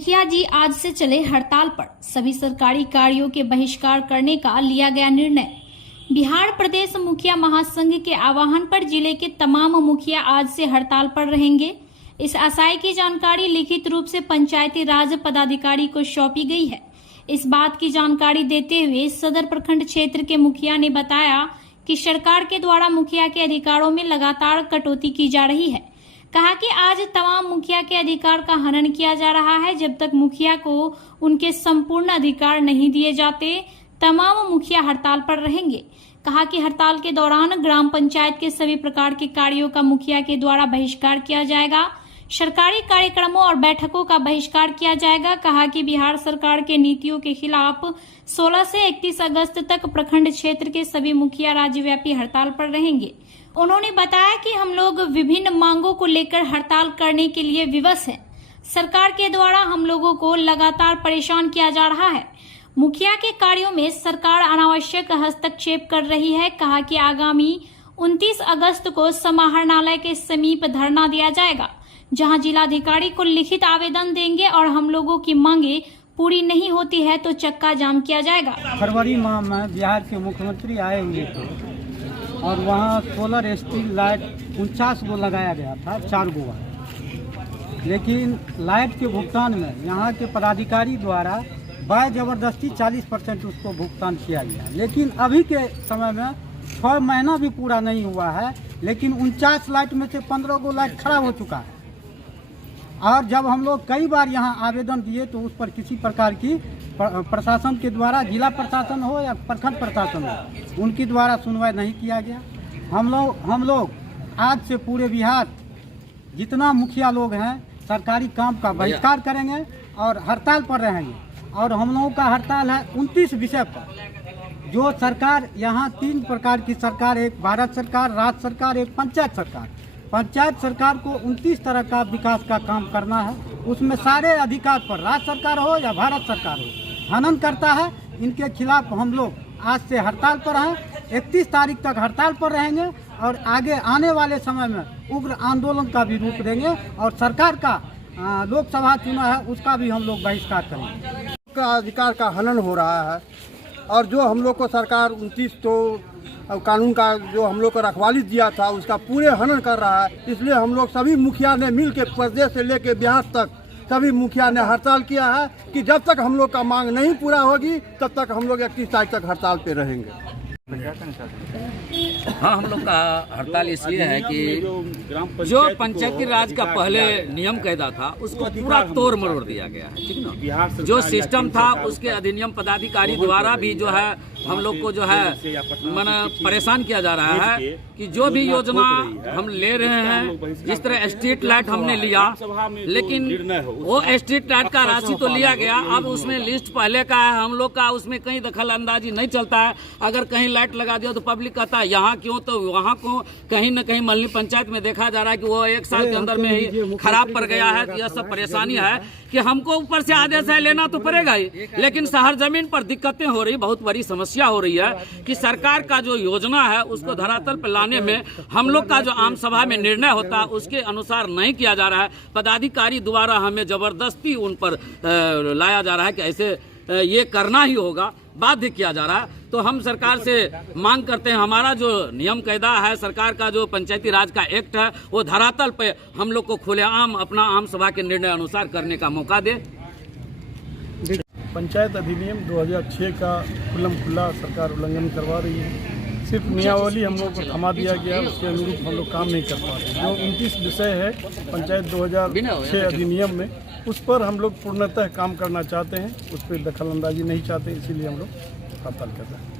मुखिया जी आज से चले हड़ताल पर। सभी सरकारी कार्यों के बहिष्कार करने का लिया गया निर्णय। बिहार प्रदेश मुखिया महासंघ के आह्वान पर जिले के तमाम मुखिया आज से हड़ताल पर रहेंगे। इस आशय की जानकारी लिखित रूप से पंचायती राज पदाधिकारी को सौंपी गई है। इस बात की जानकारी देते हुए सदर प्रखंड क्षेत्र के मुखिया ने बताया कि सरकार के द्वारा मुखिया के अधिकारों में लगातार कटौती की जा रही है। कहा कि आज तमाम मुखिया के अधिकार का हनन किया जा रहा है। जब तक मुखिया को उनके संपूर्ण अधिकार नहीं दिए जाते, तमाम मुखिया हड़ताल पर रहेंगे। कहा कि हड़ताल के दौरान ग्राम पंचायत के सभी प्रकार के कार्यों का मुखिया के द्वारा बहिष्कार किया जाएगा। सरकारी कार्यक्रमों और बैठकों का बहिष्कार किया जाएगा। कहा कि बिहार सरकार के नीतियों के खिलाफ 16 से 31 अगस्त तक प्रखंड क्षेत्र के सभी मुखिया राज्यव्यापी हड़ताल पर रहेंगे। उन्होंने बताया कि हम लोग विभिन्न मांगों को लेकर हड़ताल करने के लिए विवश हैं। सरकार के द्वारा हम लोगों को लगातार परेशान किया जा रहा है। मुखिया के कार्यों में सरकार अनावश्यक हस्तक्षेप कर रही है। कहा कि आगामी 29 अगस्त को समाहरणालय के समीप धरना दिया जाएगा, जहां जिलाधिकारी को लिखित आवेदन देंगे और हम लोगों की मांगे पूरी नहीं होती है तो चक्का जाम किया जाएगा। फरवरी माह में बिहार के मुख्यमंत्री आए हुए थे और वहाँ सोलर स्ट्रीट लाइट 49 गो लगाया गया था, 4 गो, लेकिन लाइट के भुगतान में यहाँ के पदाधिकारी द्वारा बाय जबरदस्ती 40% उसको भुगतान किया गया। लेकिन अभी के समय में 6 महीना भी पूरा नहीं हुआ है, लेकिन 49 लाइट में से 15 गो लाइट खराब हो चुका है। और जब हम लोग कई बार यहाँ आवेदन दिए तो उस पर किसी प्रकार की प्रशासन के द्वारा, जिला प्रशासन हो या प्रखंड प्रशासन हो, उनके द्वारा सुनवाई नहीं किया गया। हम लोग आज से पूरे बिहार जितना मुखिया लोग हैं सरकारी काम का बहिष्कार करेंगे और हड़ताल पर रहेंगे। और हम लोगों का हड़ताल है 29 विषय पर। जो सरकार यहाँ 3 प्रकार की सरकार, एक भारत सरकार, राज्य सरकार, एक पंचायत सरकार। पंचायत सरकार को 29 तरह का विकास का काम करना है। उसमें सारे अधिकार पर राज्य सरकार हो या भारत सरकार हो हनन करता है। इनके खिलाफ हम लोग आज से हड़ताल पर हैं। 31 तारीख तक हड़ताल पर रहेंगे और आगे आने वाले समय में उग्र आंदोलन का भी रूप देंगे और सरकार का लोकसभा चुनाव है उसका भी हम लोग बहिष्कार करेंगे। का अधिकार का हनन हो रहा है और जो हम लोग को सरकार 29 तो कानून का जो हम लोग को रखवाली दिया था उसका पूरे हनन कर रहा है। इसलिए हम लोग सभी मुखिया ने मिल के प्रदेश से लेकर बिहार तक सभी मुखिया ने हड़ताल किया है कि जब तक हम लोग का मांग नहीं पूरा होगी तब तक हम लोग 31 तारीख तक हड़ताल पे रहेंगे। हाँ, हम लोग का हड़ताल इसलिए है कि जो पंचायती राज का पहले नियम कायदा था उसको पूरा तोड़ मरोड़ दिया गया है, ठीक ना। जो सिस्टम था उसके अधिनियम पदाधिकारी द्वारा भी जो है हम लोग को जो है माना परेशान किया जा रहा है कि जो भी योजना हम ले रहे हैं, जिस तरह स्ट्रीट लाइट हमने लिया, लेकिन वो स्ट्रीट लाइट का राशि तो लिया गया, अब उसमें लिस्ट पहले का है हम लोग का, उसमें कहीं दखल अंदाजी नहीं चलता है। अगर कहीं लाइट लगा दिया तो पब्लिक कहता है यहाँ क्यों, तो वहाँ को कहीं न कहीं मल्ली पंचायत में देखा जा रहा है कि वो 1 साल के अंदर में ही खराब पड़ गया है। यह सब परेशानी है कि हमको ऊपर से आदेश है लेना तो पड़ेगा ही, लेकिन शहर जमीन पर दिक्कतें हो रही, बहुत बड़ी समस्या हो रही है कि सरकार का जो योजना है उसको धरातल पर लाने में हम लोग का जो आम सभा में निर्णय होता है उसके अनुसार नहीं किया जा रहा है। पदाधिकारी द्वारा हमें जबरदस्ती उन पर लाया जा रहा है कि ऐसे ये करना ही होगा, बाध्य किया जा रहा है। तो हम सरकार से मांग करते हैं हमारा जो नियम कायदा है, सरकार का जो पंचायती राज का एक्ट है, वो धरातल पे हम लोग को खुलेआम अपना आम सभा के निर्णय अनुसार करने का मौका दे। पंचायत अधिनियम 2006 का खुल्ला सरकार उल्लंघन करवा रही है। सिर्फ नियमावली हम लोग को थमा दिया गया, उसके अनुरूप हम लोग काम नहीं कर पा रहे। जो 29 विषय है पंचायत 2006 अधिनियम में, उस पर हम लोग पूर्णतः काम करना चाहते हैं, उस पर दखल अंदाजी नहीं चाहते, इसीलिए हम लोग हड़ताल कर रहे हैं।